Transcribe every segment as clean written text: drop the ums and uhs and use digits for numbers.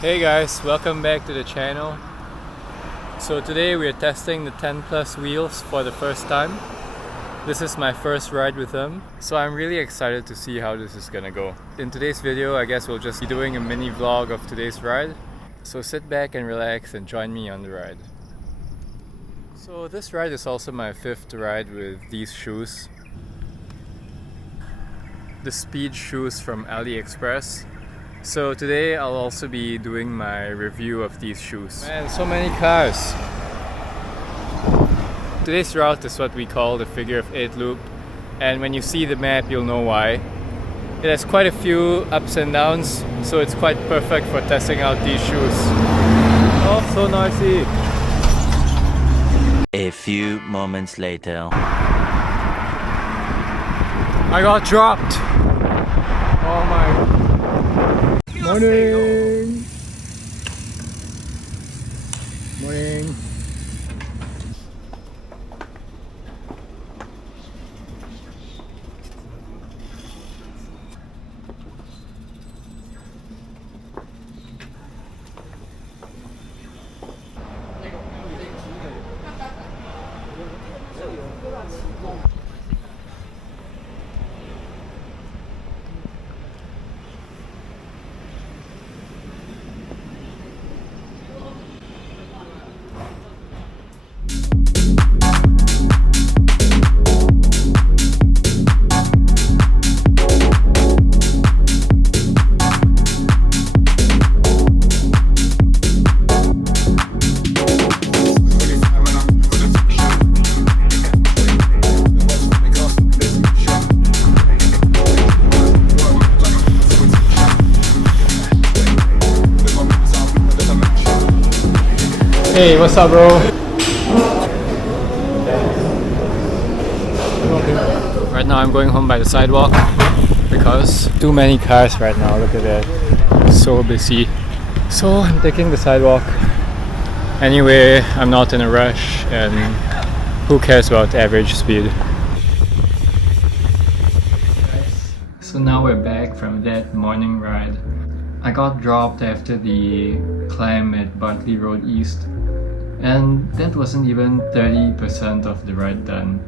Hey guys, welcome back to the channel. So today we are testing the 10 Plus wheels for the first time. This is my first ride with them, so I'm really excited to see how this is gonna go. In today's video, I guess we'll just be doing a mini vlog of today's ride. So sit back and relax and join me on the ride. So this ride is also my 5th ride with these shoes. The speed shoes from AliExpress. So today I'll also be doing my review of these shoes. Man, so many cars! Today's route is what we call the figure of 8 loop, and when you see the map you'll know why. It has quite a few ups and downs, so it's quite perfect for testing out these shoes. Oh, so noisy! A few moments later. I got dropped! Oh my... Morning! Morning! Hey, what's up, bro? Right now I'm going home by the sidewalk because too many cars right now, look at that. So busy. So I'm taking the sidewalk. Anyway, I'm not in a rush and who cares about average speed. So now we're back from that morning ride. I got dropped after the climb at Bartley Road East. And that wasn't even 30% of the ride done.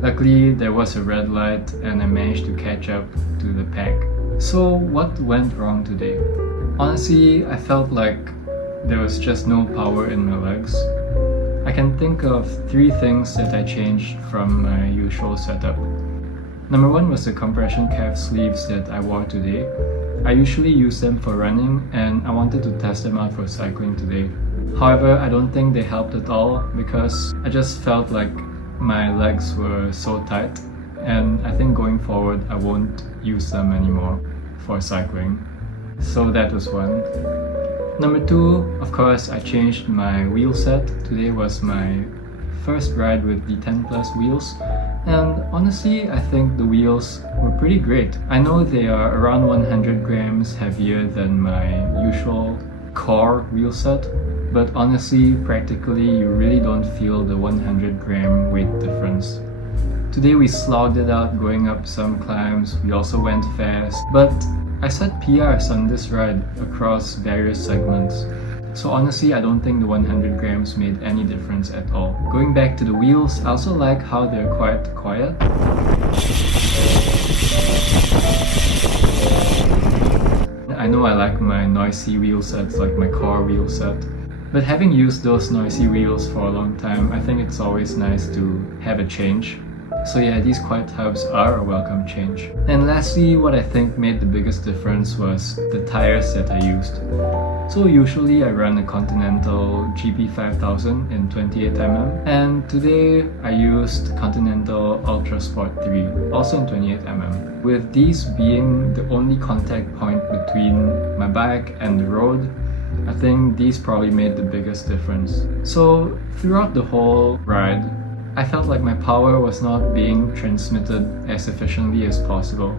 Luckily, there was a red light and I managed to catch up to the pack. So what went wrong today? Honestly, I felt like there was just no power in my legs. I can think of 3 things that I changed from my usual setup. Number 1 was the compression calf sleeves that I wore today. I usually use them for running and I wanted to test them out for cycling today. However, I don't think they helped at all because I just felt like my legs were so tight, and I think going forward I won't use them anymore for cycling. So that was one. Number 2, of course, I changed my wheel set. Today was my first ride with the 10 Plus wheels, and honestly I think the wheels were pretty great. I know they are around 100 grams heavier than my usual core wheel set, but honestly, practically, you really don't feel the 100-gram weight difference. Today we slogged it out going up some climbs, we also went fast, but I set PRs on this ride across various segments. So honestly, I don't think the 100 grams made any difference at all. Going back to the wheels, I also like how they're quite quiet. I know I like my noisy wheel sets, like my core wheel set. But having used those noisy wheels for a long time, I think it's always nice to have a change. So yeah, these quiet hubs are a welcome change. And lastly, what I think made the biggest difference was the tires that I used. So usually I run a Continental GP5000 in 28mm, and today I used Continental Ultra Sport 3, also in 28mm. With these being the only contact point between my bike and the road, I think these probably made the biggest difference. So throughout the whole ride, I felt like my power was not being transmitted as efficiently as possible.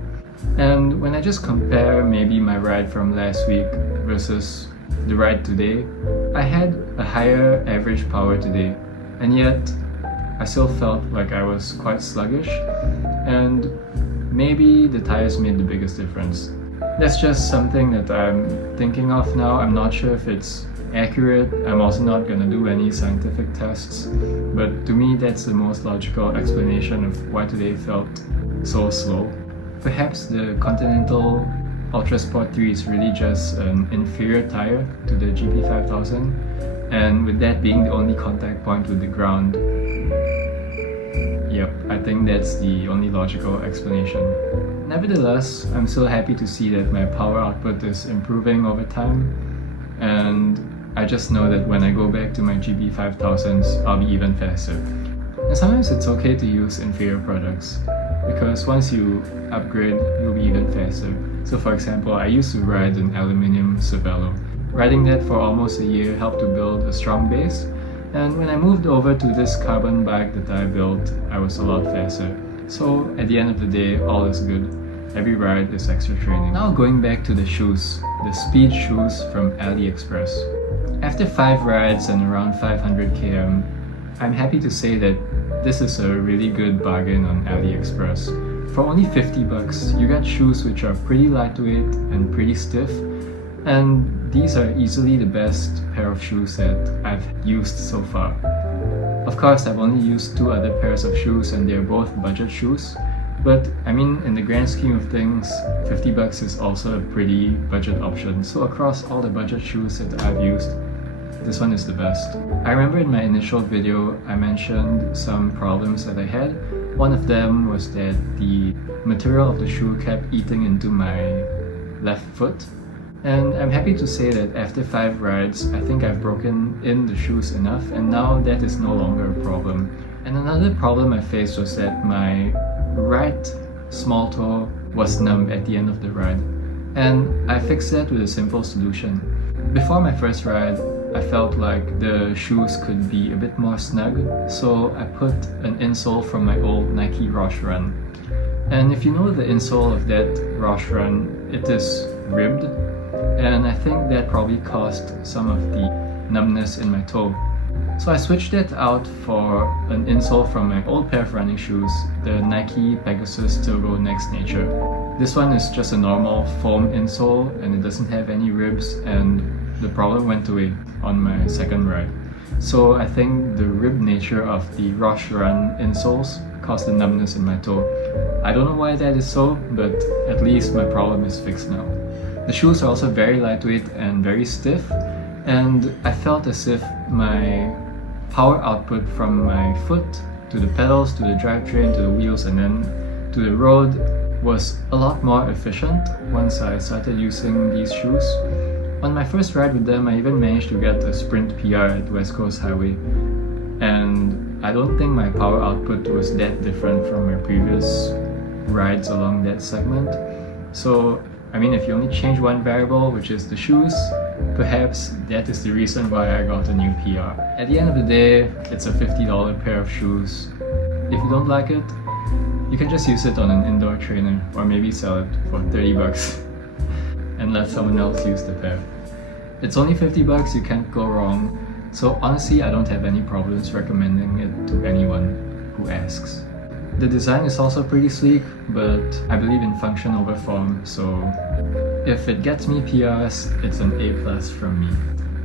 And when I just compare maybe my ride from last week versus the ride today, I had a higher average power today, and yet I still felt like I was quite sluggish, and maybe the tires made the biggest difference. That's just something that I'm thinking of now. I'm not sure if it's accurate. I'm also not gonna do any scientific tests, but to me that's the most logical explanation of why today felt so slow. Perhaps the Continental Ultra Sport 3 is really just an inferior tire to the GP5000, and with that being the only contact point with the ground, yep, I think that's the only logical explanation. Nevertheless, I'm still happy to see that my power output is improving over time, and I just know that when I go back to my GP5000s, I'll be even faster. And sometimes it's okay to use inferior products, because once you upgrade, you'll be even faster. So for example, I used to ride an aluminium Cervelo. Riding that for almost a year helped to build a strong base, and when I moved over to this carbon bike that I built, I was a lot faster. So at the end of the day, all is good. Every ride is extra training. Now going back to the shoes, the speed shoes from AliExpress. After 5 rides and around 500 km, I'm happy to say that this is a really good bargain on AliExpress. For only 50 bucks, you get shoes which are pretty lightweight and pretty stiff, and these are easily the best pair of shoes that I've used so far. Of course, I've only used 2 other pairs of shoes and they're both budget shoes, but I mean, in the grand scheme of things, 50 bucks is also a pretty budget option. So across all the budget shoes that I've used, this one is the best. I remember in my initial video, I mentioned some problems that I had. One of them was that the material of the shoe kept eating into my left foot. And I'm happy to say that after 5 rides, I think I've broken in the shoes enough, and now that is no longer a problem. And another problem I faced was that my right small toe was numb at the end of the ride. And I fixed that with a simple solution. Before my first ride, I felt like the shoes could be a bit more snug, so I put an insole from my old Nike Roche Run. And if you know the insole of that Roche Run, it is ribbed, and I think that probably caused some of the numbness in my toe. So I switched it out for an insole from my old pair of running shoes, the Nike Pegasus Turbo Next Nature. This one is just a normal foam insole and it doesn't have any ribs, and the problem went away on my second ride. So I think the ribbed nature of the Roche Run insoles caused the numbness in my toe. I don't know why that is so, but at least my problem is fixed now. The shoes are also very lightweight and very stiff, and I felt as if my power output from my foot to the pedals, to the drivetrain, to the wheels, and then to the road was a lot more efficient once I started using these shoes. On my first ride with them, I even managed to get a sprint PR at West Coast Highway, and I don't think my power output was that different from my previous rides along that segment. So I mean, if you only change one variable, which is the shoes, perhaps that is the reason why I got a new PR. At the end of the day, it's a $50 pair of shoes. If you don't like it, you can just use it on an indoor trainer, or maybe sell it for 30 bucks and let someone else use the pair. It's only 50 bucks, you can't go wrong. So honestly, I don't have any problems recommending it to anyone who asks. The design is also pretty sleek, but I believe in function over form, so if it gets me PRs, it's an A+ from me.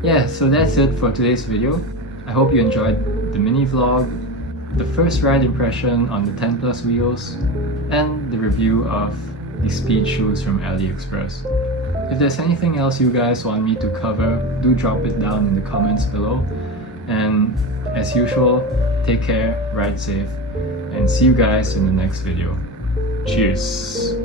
Yeah, so that's it for today's video. I hope you enjoyed the mini vlog, the first ride impression on the 10 Plus wheels, and the review of the speed shoes from AliExpress. If there's anything else you guys want me to cover, do drop it down in the comments below. And as usual, take care, ride safe, and see you guys in the next video. Cheers!